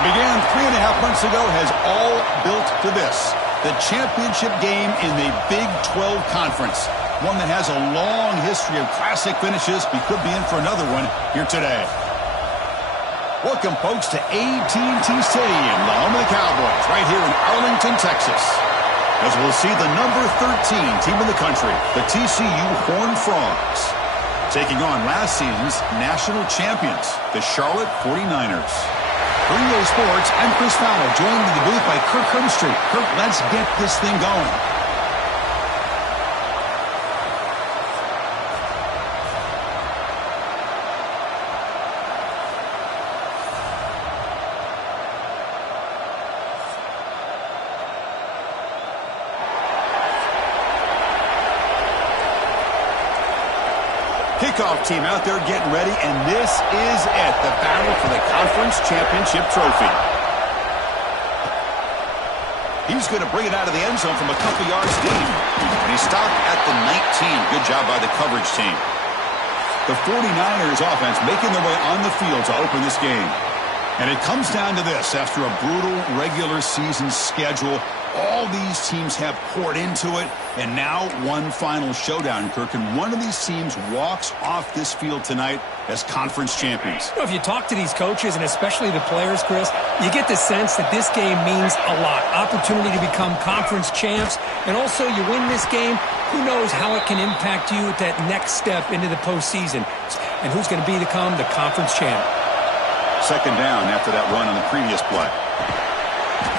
What began 3.5 months ago has all built to this. The championship game in the Big 12 Conference. One that has a long history of classic finishes. We could be in for another one here today. Welcome, folks, to AT&T Stadium, the home of the Cowboys, right here in Arlington, Texas. As we'll see the number 13 team in the country, the TCU Horned Frogs, taking on last season's national champions, the Charlotte 49ers. For EA Sports, I'm Chris Fowler, joined in the booth by Kirk Herbstreit. Kirk, let's get this thing going. Kickoff team out there getting ready, and this is it, the battle for the conference championship trophy. He's going to bring it out of the end zone from a couple yards deep, and he stopped at the 19. Good job by the coverage team. The 49ers offense making their way on the field to open this game. And it comes down to this. After a brutal regular season schedule, all these teams have poured into it, and now one final showdown, Kirk. And one of these teams walks off this field tonight as conference champions. You know, if you talk to these coaches, and especially the players, Chris, you get the sense that this game means a lot. Opportunity to become conference champs, and also you win this game, who knows how it can impact you at that next step into the postseason, and who's going to become the conference champ. Second down after that run on the previous play.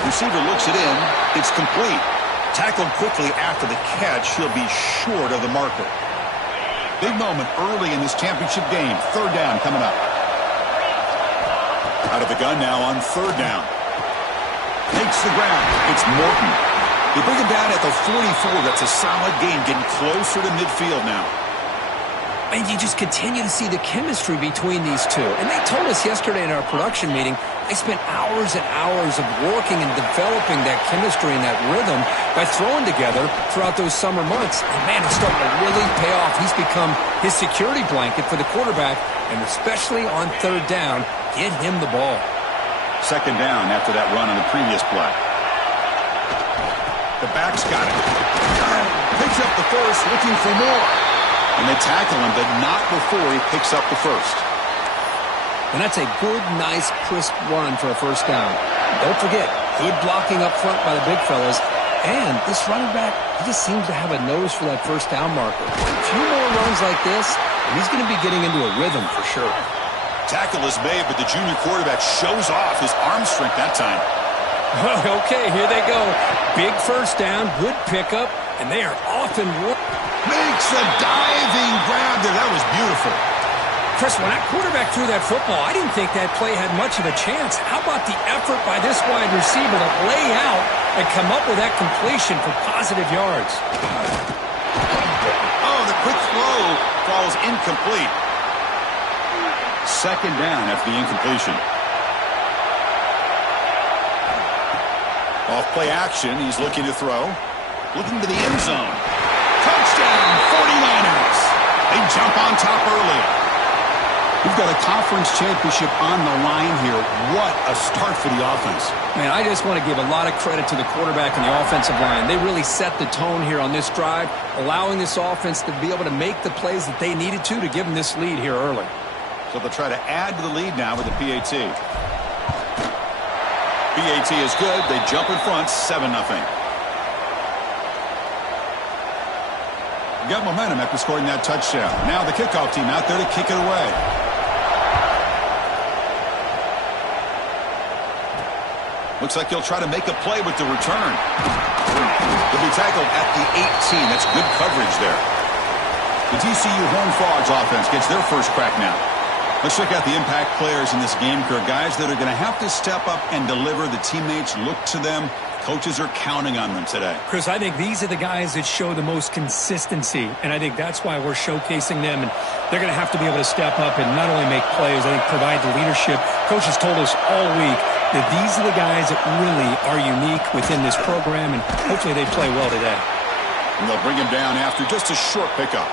Receiver looks it in. It's complete. Tackled quickly after the catch. He'll be short of the marker. Big moment early in this championship game. Third down coming up. Out of the gun now on third down. Takes the ground. It's Morton. They bring him down at the 44. That's a solid gain, getting closer to midfield now. And you just continue to see the chemistry between these two. And they told us yesterday in our production meeting, they spent hours and hours of working and developing that chemistry and that rhythm by throwing together throughout those summer months. And, man, it's starting to really pay off. He's become his security blanket for the quarterback, and especially on third down, get him the ball. Second down after that run on the previous play. The back's got it. Picks up the first, looking for more. And they tackle him, but not before he picks up the first. And that's a good, nice, crisp run for a first down. Don't forget, good blocking up front by the big fellas. And this running back, he just seems to have a nose for that first down marker. A few more runs like this, and he's going to be getting into a rhythm for sure. Tackle is made, but the junior quarterback shows off his arm strength that time. Okay, here they go. Big first down, good pickup, and they are off and makes a diving grab there. That was beautiful. Chris, when that quarterback threw that football, I didn't think that play had much of a chance. How about the effort by this wide receiver to lay out and come up with that completion for positive yards? Oh, the quick throw falls incomplete. Second down after the incompletion. Off play action, he's looking to throw. Looking to the end zone. Touchdown, 49ers. They jump on top early. We've got a conference championship on the line here. What a start for the offense. Man, I just want to give a lot of credit to the quarterback and the offensive line. They really set the tone here on this drive, allowing this offense to be able to make the plays that they needed to give them this lead here early. So they'll try to add to the lead now with the PAT. PAT is good. They jump in front, 7-0. Got momentum after scoring that touchdown. Now the kickoff team out there to kick it away. Looks like he'll try to make a play with the return. He'll be tackled at the 18. That's good coverage there. The TCU Horned Frogs offense gets their first crack now. Let's check out the impact players in this game, Kirk. Guys that are going to have to step up and deliver. The teammates look to them. Coaches are counting on them today. Chris, I think these are the guys that show the most consistency, and I think that's why we're showcasing them, and they're going to have to be able to step up and not only make plays, I think provide the leadership. Coaches told us all week that these are the guys that really are unique within this program, and hopefully they play well today. And they'll bring him down after just a short pickup.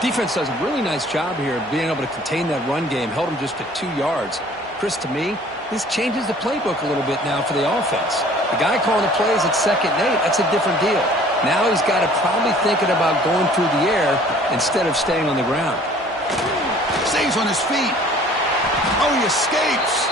Defense does a really nice job here of being able to contain that run game, held him just to 2 yards. Chris, to me, This changes the playbook a little bit now for the offense. The guy calling the plays at 2nd and 8, that's a different deal. Now he's got to probably thinking about going through the air instead of staying on the ground. Stays on his feet. Oh, he escapes.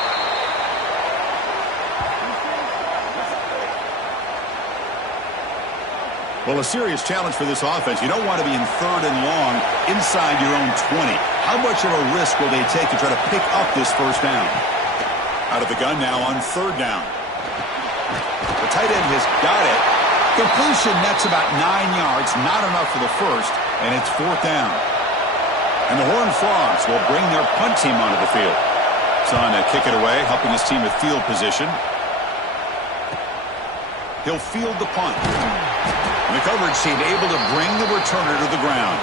Well, a serious challenge for this offense. You don't want to be in 3rd and long inside your own 20. How much of a risk will they take to try to pick up this 1st down? Out of the gun now on 3rd down. The tight end has got it. Completion nets about 9 yards. Not enough for the 1st, and it's 4th down. And the Horned Frogs will bring their punt team onto the field. Son to kick it away, helping his team with field position. He'll field the punt. And the coverage team able to bring the returner to the ground.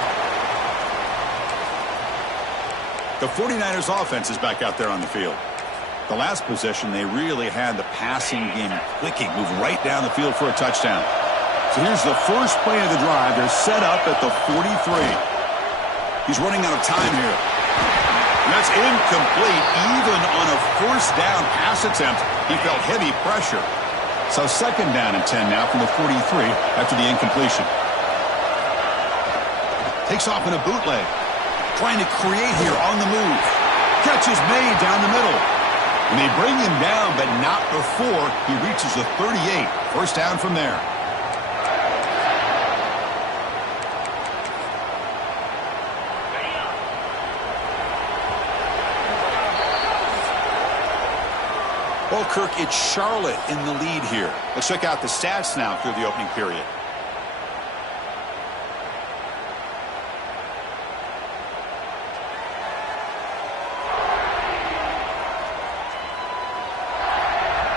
The 49ers offense is back out there on the field. The last possession, they really had the passing game clicking, move right down the field for a touchdown. So here's the first play of the drive. They're set up at the 43. He's running out of time here. And that's incomplete. Even on a 1st down pass attempt, he felt heavy pressure. So 2nd down and 10 now from the 43 after the incompletion. Takes off in a bootleg. Trying to create here on the move. Catch is made down the middle. And they bring him down, but not before he reaches the 38. 1st down from there. Well, Kirk, it's Charlotte in the lead here. Let's check out the stats now through the opening period.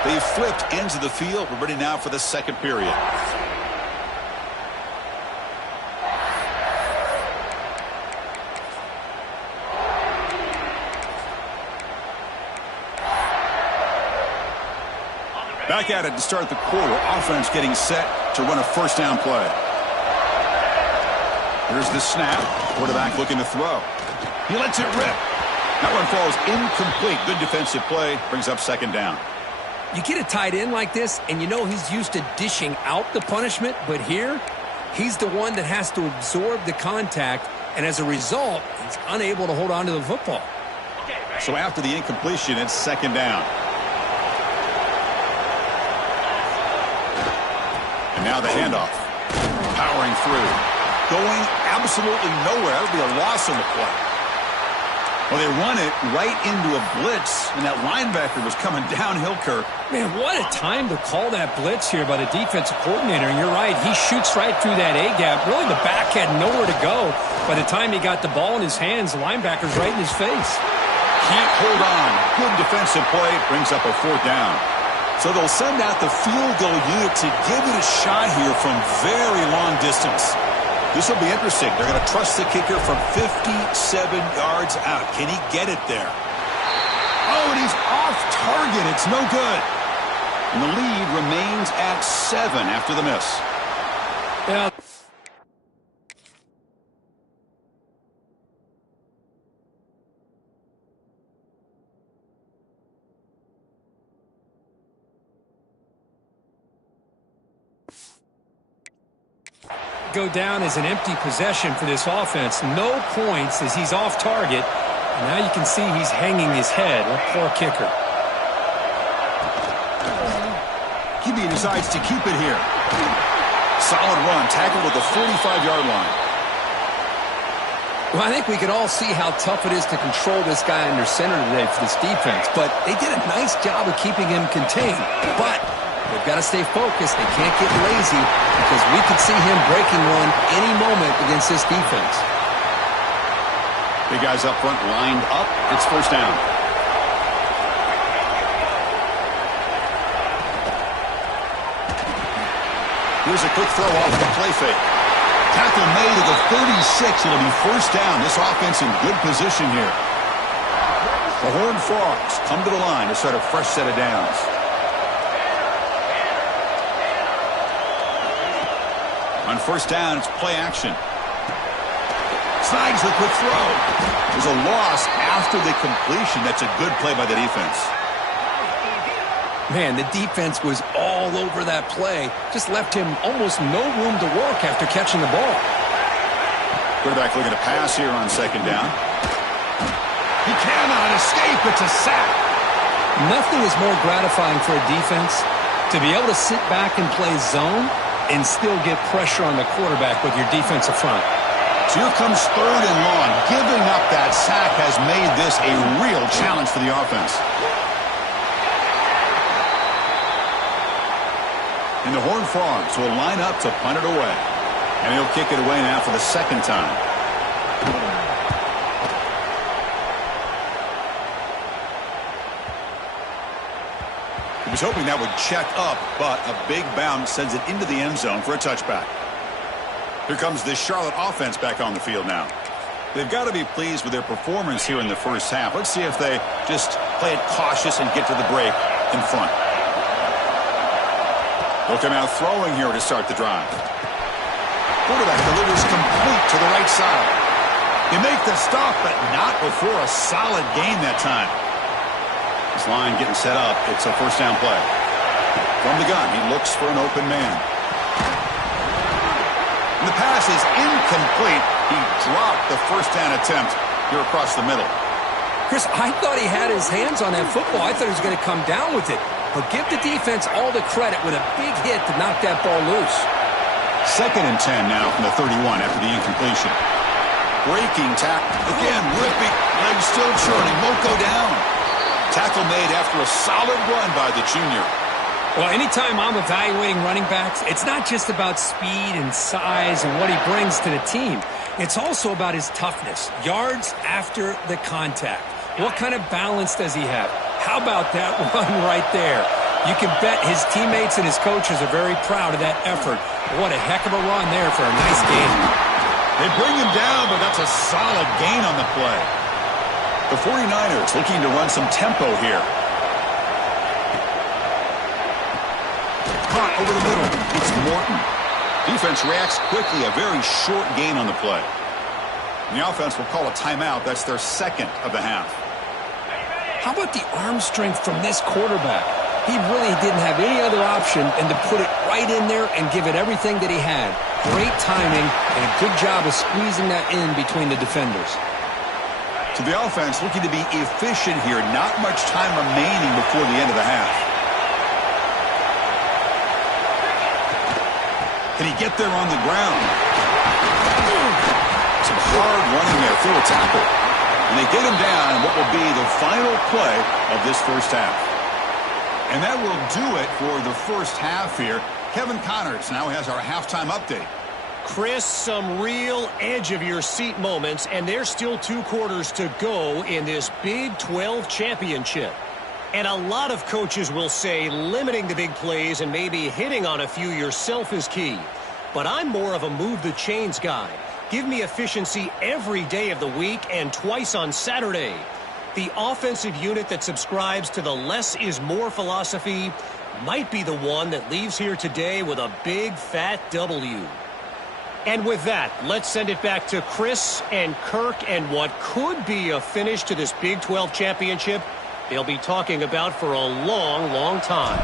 They flipped ends of the field. We're ready now for the 2nd period. Back at it to start the quarter. Offense getting set to run a 1st down play. Here's the snap. Quarterback looking to throw. He lets it rip. That one falls incomplete. Good defensive play. Brings up 2nd down. You get a tight end like this, and you know he's used to dishing out the punishment, but here, he's the one that has to absorb the contact, and as a result, he's unable to hold on to the football. So after the incompletion, it's 2nd down. And now the handoff. Powering through. Going absolutely nowhere. That would be a loss on the play. Well, they run it right into a blitz, and that linebacker was coming downhill, Kirk. Man, what a time to call that blitz here by the defensive coordinator. And you're right, he shoots right through that A-gap. Really, the back had nowhere to go. By the time he got the ball in his hands, the linebacker's right in his face. Can't hold on. Good defensive play. Brings up a 4th down. So they'll send out the field goal unit to give it a shot here from very long distance. This will be interesting. They're going to trust the kicker from 57 yards out. Can he get it there? Oh, and he's off target. It's no good. And the lead remains at 7 after the miss. Yeah. Go down as an empty possession for this offense. No points as he's off target. And now you can see he's hanging his head. What poor kicker. QB decides to keep it here. Solid run. Tackled at the 45-yard line. Well, I think we can all see how tough it is to control this guy under center today for this defense. But they did a nice job of keeping him contained. But they've got to stay focused. They can't get lazy because we could see him breaking one any moment against this defense. Big guys up front lined up. It's 1st down. Here's a quick throw off the play fake. Tackle made at the 36. It'll be 1st down. This offense in good position here. The Horned Frogs come to the line to start a fresh set of downs. On 1st down, it's play action. Snags the quick throw. There's a loss after the completion. That's a good play by the defense. Man, the defense was all over that play. Just left him almost no room to work after catching the ball. Quarterback looking to pass here on second down. He cannot escape. It's a sack. Nothing is more gratifying for a defense to be able to sit back and play zone and still get pressure on the quarterback with your defensive front. So here comes third and long. Giving up that sack has made this a real challenge for the offense. And the Horned Frogs will line up to punt it away. And he'll kick it away now for the second time. He was hoping that would check up, but a big bounce sends it into the end zone for a touchback. Here comes this Charlotte offense back on the field now. They've got to be pleased with their performance here in the first half. Let's see if they just play it cautious and get to the break in front. They'll come out throwing here to start the drive. Quarterback delivers complete to the right side. They make the stop, but not before a solid gain that time. This line getting set up. It's a first down play. From the gun, he looks for an open man. And the pass is incomplete. He dropped the first down attempt here across the middle. Chris, I thought he had his hands on that football. I thought he was going to come down with it. But give the defense all the credit with a big hit to knock that ball loose. Second and 10 now from the 31 after the incompletion. Breaking tackle. Again, ripping. Legs still churning. Won't go down. Tackle made after a solid run by the junior. Well, anytime I'm evaluating running backs, it's not just about speed and size and what he brings to the team. It's also about his toughness. Yards after the contact. What kind of balance does he have? How about that run right there? You can bet his teammates and his coaches are very proud of that effort. What a heck of a run there for a nice gain. They bring him down, but that's a solid gain on the play. The 49ers looking to run some tempo here. Caught over the middle. It's Morton. Defense reacts quickly. A very short gain on the play. And the offense will call a timeout. That's their second of the half. How about the arm strength from this quarterback? He really didn't have any other option than to put it right in there and give it everything that he had. Great timing and a good job of squeezing that in between the defenders. So the offense looking to be efficient here. Not much time remaining before the end of the half. Can he get there on the ground? Some hard running there through a tackle. And they get him down in what will be the final play of this first half. And that will do it for the first half here. Kevin Connors now has our halftime update. Chris, some real edge-of-your-seat moments, and there's still 2 quarters to go in this Big 12 championship. And a lot of coaches will say limiting the big plays and maybe hitting on a few yourself is key. But I'm more of a move-the-chains guy. Give me efficiency every day of the week and twice on Saturday. The offensive unit that subscribes to the less is more philosophy might be the one that leaves here today with a big fat W. And with that, let's send it back to Chris and Kirk and what could be a finish to this Big 12 championship they'll be talking about for a long, long time.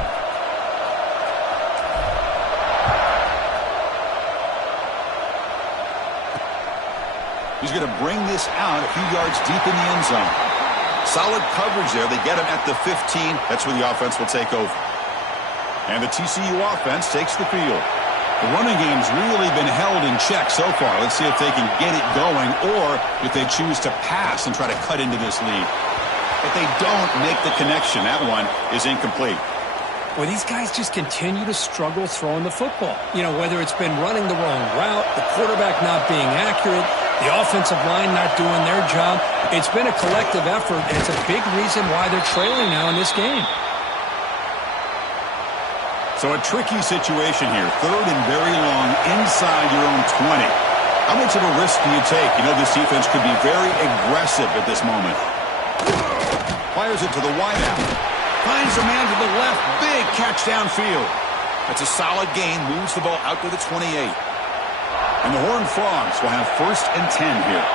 He's going to bring this out a few yards deep in the end zone. Solid coverage there. They get him at the 15. That's where the offense will take over. And the TCU offense takes the field. The running game's really been held in check so far. Let's see if they can get it going or if they choose to pass and try to cut into this lead. But they don't make the connection. That one is incomplete. Well, these guys just continue to struggle throwing the football. You know, whether it's been running the wrong route, the quarterback not being accurate, the offensive line not doing their job. It's been a collective effort, and it's a big reason why they're trailing now in this game. So a tricky situation here. Third and very long inside your own 20. How much of a risk do you take? You know, this defense could be very aggressive at this moment. Fires it to the wideout. Finds a man to the left. Big catch downfield. That's a solid gain. Moves the ball out to the 28. And the Horned Frogs will have 1st and 10 here.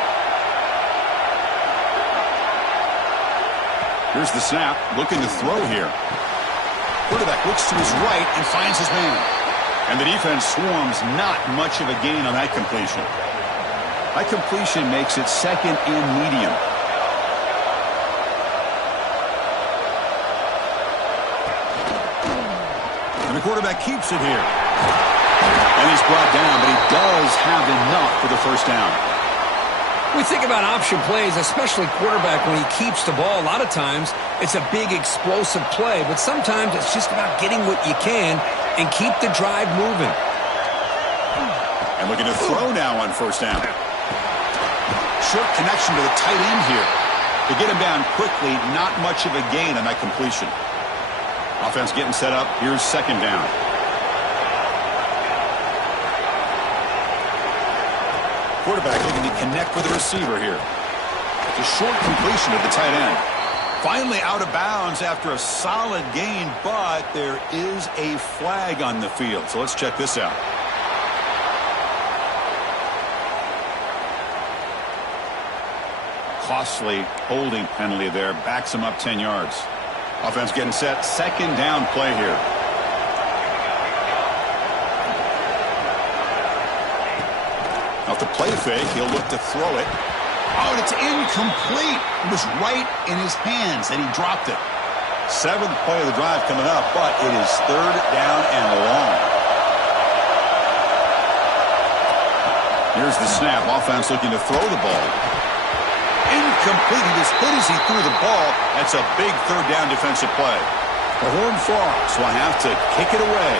Here's the snap. Looking to throw here. Quarterback looks to his right and finds his man. And the defense swarms, not much of a gain on that completion. That completion makes it second and medium. And the quarterback keeps it here. And he's brought down, but he does have enough for the first down. We think about option plays, especially quarterback, when he keeps the ball. A lot of times, it's a big explosive play, but sometimes it's just about getting what you can and keep the drive moving. And looking to throw now on first down. Short connection to the tight end here. To get him down quickly, not much of a gain on that completion. Offense getting set up. Here's second down. Quarterback looking to connect with the receiver here. It's a short completion to the tight end. Finally out of bounds after a solid gain, but there is a flag on the field. So let's check this out. Costly holding penalty there. Backs him up 10 yards. Offense getting set. Second down play here. Off the play fake, he'll look to throw it. Oh, and it's incomplete. It was right in his hands, and he dropped it. Seventh play of the drive coming up, but it is third down and long. Here's the snap. Offense looking to throw the ball. Incomplete. He just hit as he threw the ball. That's a big third down defensive play. The horn frogs will have to kick it away.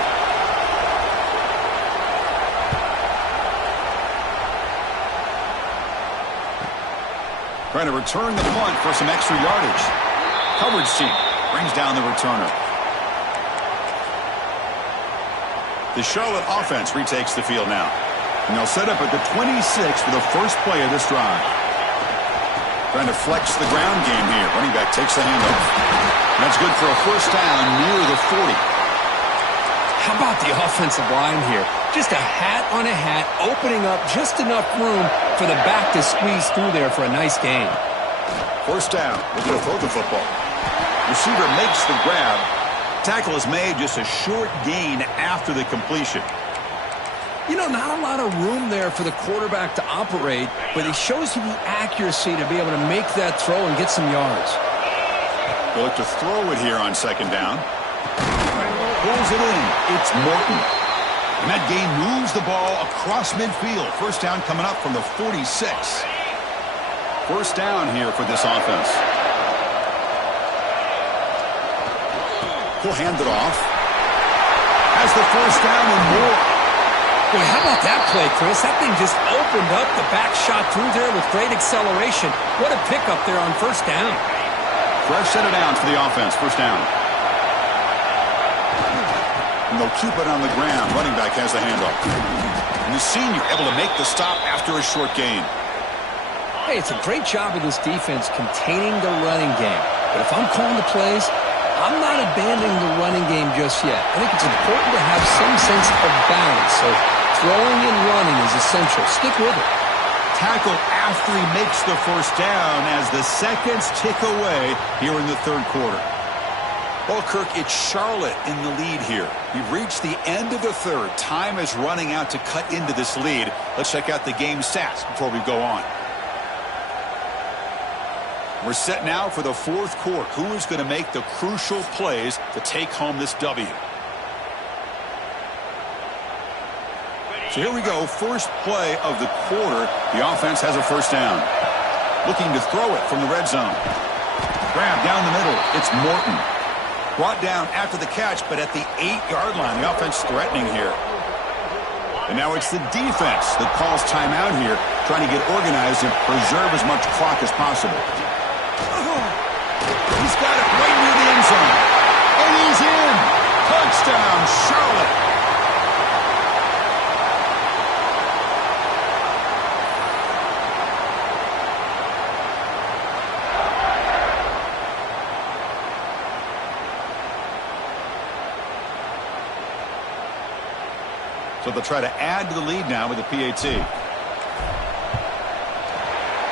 Trying to return the punt for some extra yardage. Coverage team brings down the returner. The Charlotte offense retakes the field now. And they'll set up at the 26 for the first play of this drive. Trying to flex the ground game here. Running back takes the handoff. That's good for a first down near the 40. How about the offensive line here? Just a hat on a hat, opening up just enough room for the back to squeeze through there for a nice gain. First down. Looking to throw the football. Receiver makes the grab. Tackle is made, just a short gain after the completion. You know, not a lot of room there for the quarterback to operate, but it shows you the accuracy to be able to make that throw and get some yards. They'll look to throw it here on second down. Pulls it in. It's Morton. And that gain moves the ball across midfield. First down coming up from the 46. First down here for this offense. He'll hand it off. Has the first down and more. Boy, how about that play, Chris? That thing just opened up. The back shot through there with great acceleration. What a pickup there on first down. Fresh set of downs for the offense. First down. And they'll keep it on the ground. Running back has the handoff. And the senior able to make the stop after a short gain. Hey, it's a great job of this defense containing the running game. But if I'm calling the plays, I'm not abandoning the running game just yet. I think it's important to have some sense of balance. So throwing and running is essential. Stick with it. Tackle after he makes the first down as the seconds tick away here in the third quarter. Well, Kirk, it's Charlotte in the lead here. We've reached the end of the third. Time is running out to cut into this lead. Let's check out the game stats before we go on. We're set now for the fourth quarter. Who is going to make the crucial plays to take home this W? So here we go. First play of the quarter. The offense has a first down. Looking to throw it from the red zone. Grab down the middle. It's Morton. Brought down after the catch, but at the 8-yard line. The offense threatening here. And now it's the defense that calls timeout here, trying to get organized and preserve as much clock as possible. He's got it right near the end zone. And he's in. Touchdown, Charlotte. So they'll try to add to the lead now with the PAT.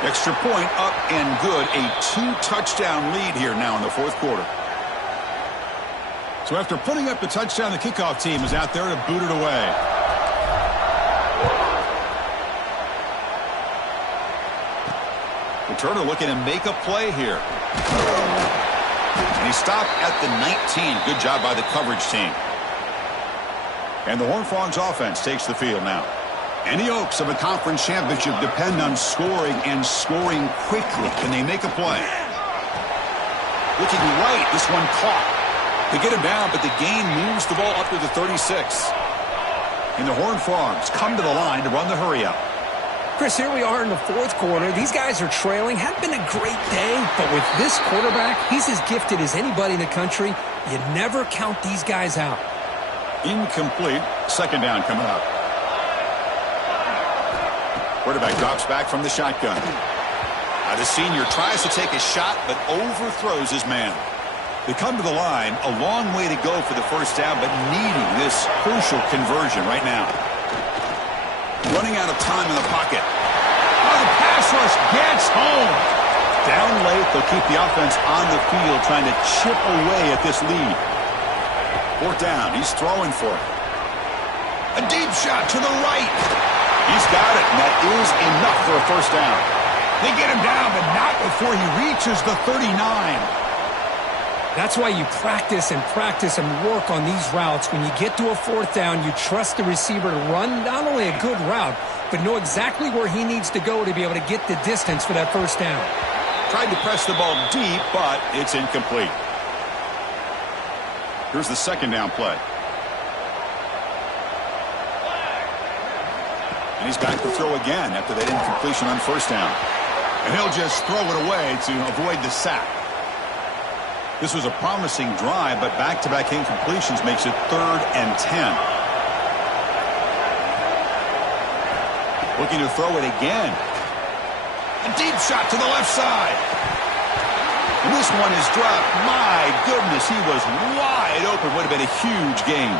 Extra point up and good. A 2-touchdown lead here now in the fourth quarter. So after putting up the touchdown, the kickoff team is out there to boot it away. Returner looking to make a play here. And he stopped at the 19. Good job by the coverage team. And the Horned Frogs offense takes the field now. And the hopes of a conference championship depend on scoring and scoring quickly. Can they make a play? Looking right, this one caught. They get him down, but the gain moves the ball up to the 36. And the Horned Frogs come to the line to run the hurry up. Chris, here we are in the fourth quarter. These guys are trailing. Hadn't been a great day, but with this quarterback, he's as gifted as anybody in the country. You never count these guys out. Incomplete. Second down coming up. Quarterback drops back from the shotgun. The senior tries to take a shot, but overthrows his man. They come to the line, a long way to go for the first down, but needing this crucial conversion right now. Running out of time in the pocket. Oh, the pass rush gets home. Down late, they'll keep the offense on the field, trying to chip away at this lead. Fourth down, he's throwing for it. A deep shot to the right. He's got it, and that is enough for a first down. They get him down, but not before he reaches the 39. That's why you practice and work on these routes. When you get to a fourth down, you trust the receiver to run not only a good route, but know exactly where he needs to go to be able to get the distance for that first down. Tried to press the ball deep, but it's incomplete. Here's the second down play. And he's back to throw again after that incompletion on first down. And he'll just throw it away to avoid the sack. This was a promising drive, but back-to-back incompletions makes it 3rd and 10. Looking to throw it again. A deep shot to the left side. And this one is dropped. My goodness, he was wide open. Would have been a huge gain.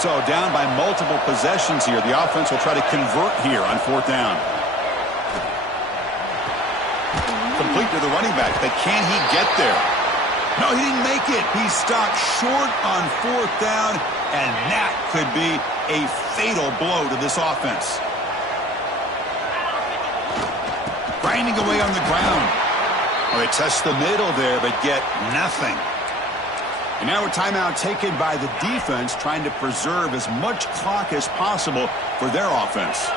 So down by multiple possessions here. The offense will try to convert here on fourth down. Complete to the running back, but can he get there? No, he didn't make it. He stopped short on fourth down, and that could be a fatal blow to this offense. Grinding away on the ground. Well, they test the middle there, but get nothing. And now a timeout taken by the defense, trying to preserve as much clock as possible for their offense.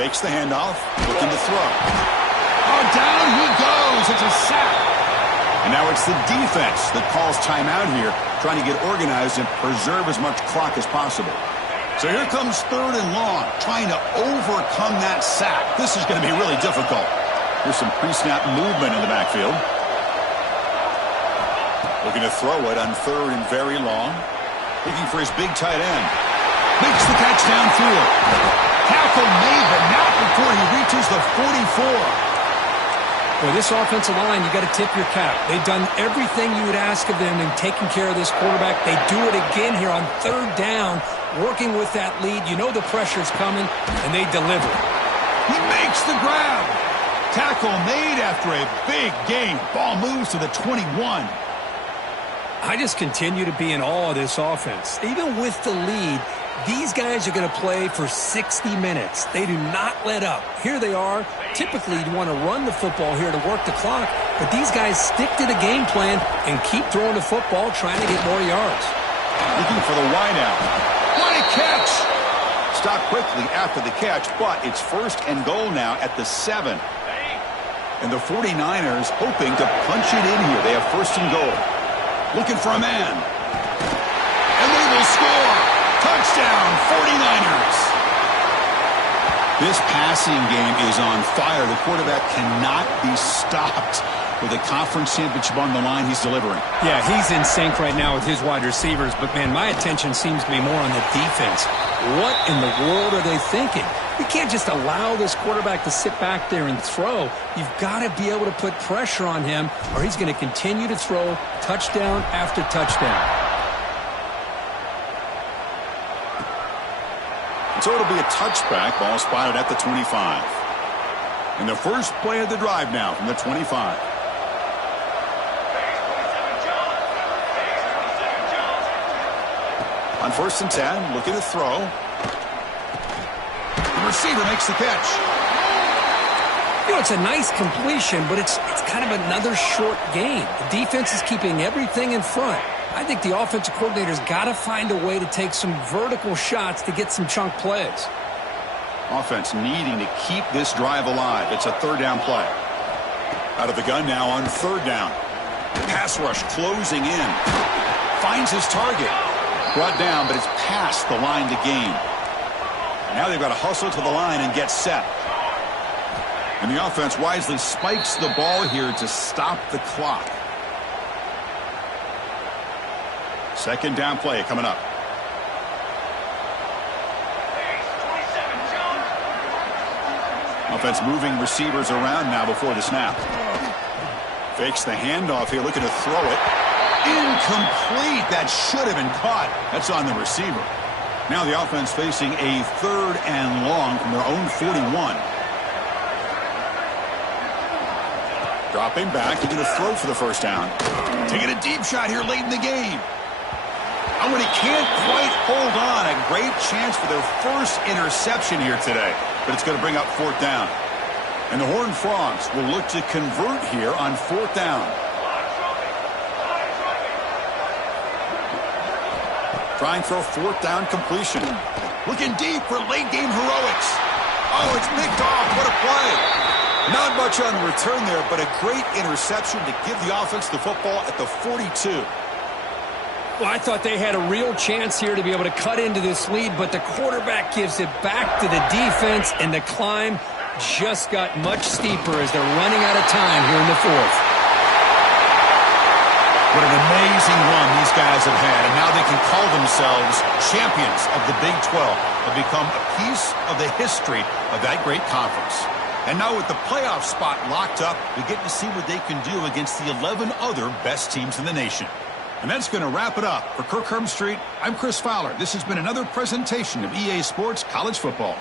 Fakes the handoff, looking to throw. Oh, down he goes. It's a sack. And now it's the defense that calls timeout here, trying to get organized and preserve as much clock as possible. So here comes 3rd and long, trying to overcome that sack. This is going to be really difficult. Here's some pre-snap movement in the backfield. Looking to throw it on 3rd and very long. Looking for his big tight end. Makes the catch downfield. Tackle made, but not before he reaches the 44. Well, this offensive line, you got to tip your cap. They've done everything you would ask of them in taking care of this quarterback. They do it again here on 3rd down, working with that lead. You know the pressure's coming, and they deliver. He makes the grab. Tackle made after a big gain. Ball moves to the 21. I just continue to be in awe of this offense. Even with the lead, these guys are going to play for 60 minutes. They do not let up. Here they are. Typically, you want to run the football here to work the clock, but these guys stick to the game plan and keep throwing the football, trying to get more yards. Looking for the wideout. What a catch! Stopped quickly after the catch, but it's 1st and goal now at the 7. And the 49ers hoping to punch it in here. They have 1st and goal. Looking for a man. And they will score. Touchdown, 49ers. This passing game is on fire. The quarterback cannot be stopped. With a conference championship on the line, he's delivering. Yeah, he's in sync right now with his wide receivers, but, man, my attention seems to be more on the defense. What in the world are they thinking? You can't just allow this quarterback to sit back there and throw. You've got to be able to put pressure on him, or he's going to continue to throw touchdown after touchdown. So it'll be a touchback, ball spotted at the 25. And the first play of the drive now from the 25. On 1st and 10, looking to throw. The receiver makes the catch. You know, it's a nice completion, but it's kind of another short game. The defense is keeping everything in front. I think the offensive coordinator's got to find a way to take some vertical shots to get some chunk plays. Offense needing to keep this drive alive. It's a 3rd down play. Out of the gun now on 3rd down. Pass rush closing in. Finds his target. Brought down, but it's past the line to gain. Now they've got to hustle to the line and get set. And the offense wisely spikes the ball here to stop the clock. 2nd down play coming up. Offense moving receivers around now before the snap. Fakes the handoff here, looking to throw it. Incomplete. That should have been caught. That's on the receiver. Now the offense facing a 3rd and long from their own 41. Dropping back, looking to throw for the 1st down. Taking a deep shot here late in the game. Oh, and he can't quite hold on. A great chance for their first interception here today. But it's going to bring up 4th down. And the Horned Frogs will look to convert here on 4th down. Trying for a 4th down completion. Looking deep for late game heroics. Oh, it's picked off. What a play. Not much on the return there, but a great interception to give the offense the football at the 42. Well, I thought they had a real chance here to be able to cut into this lead, but the quarterback gives it back to the defense, and the climb just got much steeper as they're running out of time here in the 4th. What an amazing run these guys have had, and now they can call themselves champions of the Big 12. They've become a piece of the history of that great conference. And now with the playoff spot locked up, we get to see what they can do against the 11 other best teams in the nation. And that's going to wrap it up. For Kirk Herbstreit, I'm Chris Fowler. This has been another presentation of EA Sports College Football.